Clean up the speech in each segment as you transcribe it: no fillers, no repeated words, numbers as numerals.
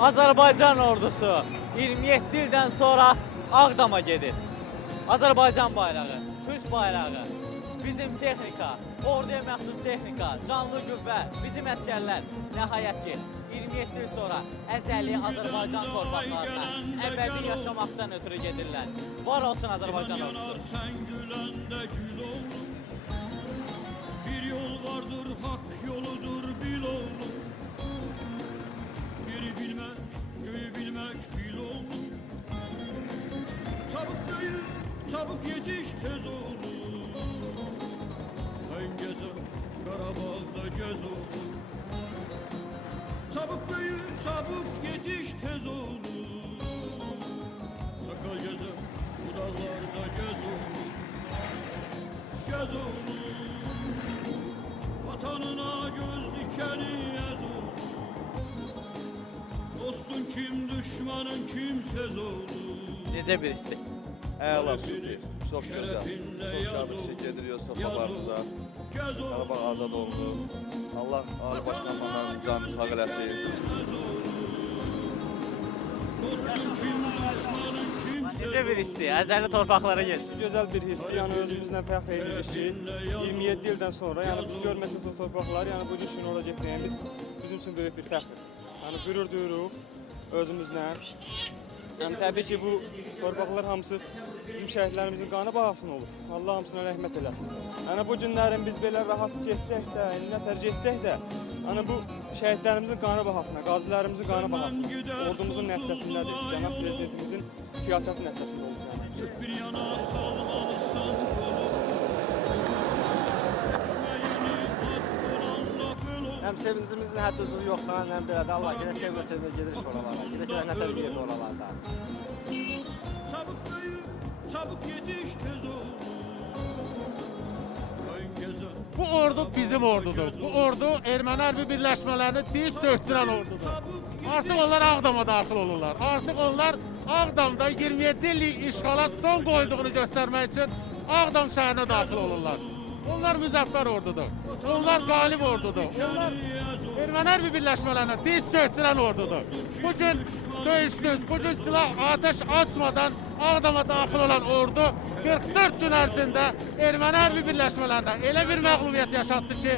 Azərbaycan ordusu 27 ildən sonra Ağdama gedir. Azərbaycan bayrağı, Türk bayrağı, bizim texnika, orduya məxsus texnika, canlı qüvvə, bizim əskərlər nəhayət ki 27 il sonra əzəli Azərbaycan torpaqlarına əbədi yaşamaqdan ötürü gedirlər. Var olsun Azərbaycan ordusu. Bir yol vardır, hak yoludur, bil oğlum. Yeri bilmek, göğü bilmek, bil oğlum. Çabuk büyü, çabuk yetiş, tez oğlum. Ben gezer, Karabağ'da gez oğlum. Çabuk büyü, çabuk yetiş, tez oğlum. Sakal gezer, bu dağlarda gez oğlum. Gez oğlum. Vatanına göz dikeni ez oğlum. Dostun kim, düşmanın kimsez oğlum. Necə bir hissi? Əla, süper, çox gözəl. Çox şadıq ki, gedirik torpaqlarımıza. Qarabağ azad oldu. Allah Ali Baş Komandanımız canını sağ eləsin. Dostun kim, düşmanın kimsez Necə bir hissi? Əzəli torpaqlara gedir. Gözəl bir histir, yəni özümüzlə fəxr edirik ki, 27 ildən sonra, yəni biz görməsiz o torpaqlar, yəni bu gün ora getməyimiz bizim üçün böyük bir fəxr. Yəni qürur duyuruq özümüzlə. Yəni təbii ki, bu torpaqlar hamısı bizim şəhidlərimizin qanı bahasına olur. Allah hamısına rəhmət eləsin. Yəni bu günlərin biz belə rahat geçsək də, nətər geçsək də, yəni bu şəhidlərimizin qanı bahasına, qazilərimizin qanı bahasına, ordumuzun nəticəsindədir, cənab prezidentimizin siyasəti nəticəsində olur. bir yana salmalısan Həm sevincimizin həddi hüdudu yoxdur, həm belə də Allah yenə sevmə gedirik oralara. Gedək nətər bir yerdə oralarda. Çabuk büyü, çabuk yetiş, tez oğlum. Ben gezer. Bu ordu bizim ordudur. Bu ordu Erməni hərbi birləşmələrini diz söktürən ordudur. Artıq onlar Ağdama daxil olurlar. Artıq onlar Ağdamda 27 illik işğala son qoyduğunu göstərmək üçün Ağdam şəhərinə daxil olurlar. Onlar müzəffər ordudur. Onlar qalib ordudur. Onlar Erməni hərbi birləşmələrinə diz söktürən ordudur. Bugün döyüşsüz, bugün silah ateş açmadan Ağdama daxil olan ordu 44 gün ərzində Erməni hərbi birləşmələrində elə bir məğlubiyyət yaşatdı ki,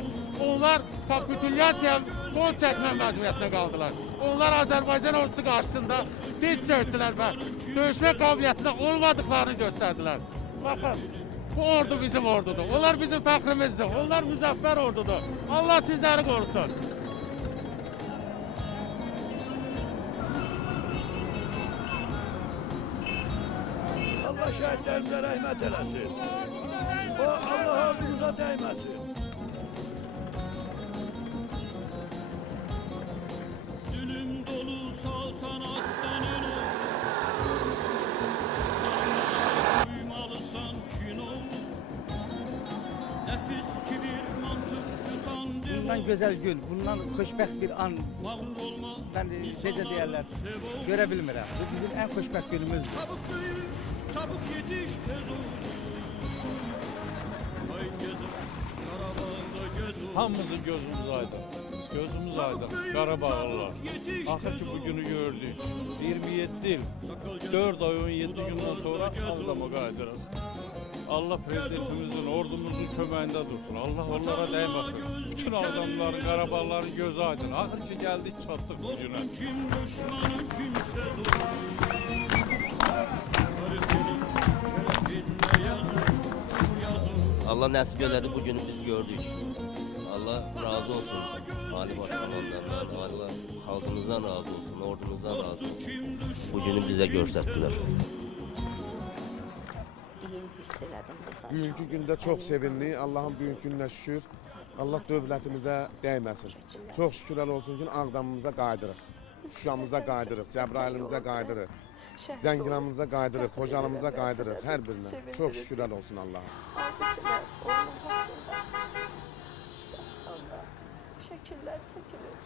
onlar kapitulyasiya qol çəkmə məcburiyyətinə qaldılar. Onlar Azərbaycan ordusu qarşısında diz söktülər və döyüşmə qabiliyyətində olmadıqlarını göstərdilər. Baxın, bu ordu bizim ordudur. Onlar bizim fəxrimizdir. Onlar müzəffər ordudur. Allah sizləri qorusun. Allah şəhidlərimizə rəhmət eləsin. O Allah ordumuza dəyməsin. Zulüm dolu saltanattan el ol. Duymalısan kin ol. Nefis kibir mantık yutan dil Bundan ol. gözəl gün, bundan xoşbəxt bir an Mağrur olma. mən necə deyərlər, görə bilmirəm. Bu bizim ən xoşbəxt günümüzdür. Çabuk büyü, çabuk yetiş, tez ol. Ay gezer, Karabağ'da gez ol. Hamımızın gözümüz aydın. Gözümüz aydın. Qarabağlılar. Axır ki bugünü gördük. 27 il, 4 ay 17 gündən sonra Ağdama qayıdırıq. Allah prezidentimizin, ordumuzun köməyində dursun. Allah onlara dəyməsin. Bütün Ağdamların, Qarabağların gözü aydın. Axır ki gəldik, çatdıq bugünə. Dostun kim, düşmanın kimsez ol. Garibinin şerefinle yazın, yazın. Allah nəsib elədi, bu günü biz gördük. Allah razı olsun Ali Baş Komandandan, Allah xalqımızdan razı olsun, ordumuzdan razı olsun. Bu günü bizə göstərdilər. Bugünkü gündə çox sevindik. Allahın bugünkü gününə şükür. Allah dövlətimizə dəyməsin. Çox şükürlər olsun ki, Ağdamımıza qayıdırıq. Şuşamıza qayıdırıq, Cəbrailimizə qayıdırıq. Zəngilanımıza qayıdırıq, Xocalımıza qayıdırıq, hər birinə. Çox şükürlər olsun Allah'a. Şəkillər çəkilir.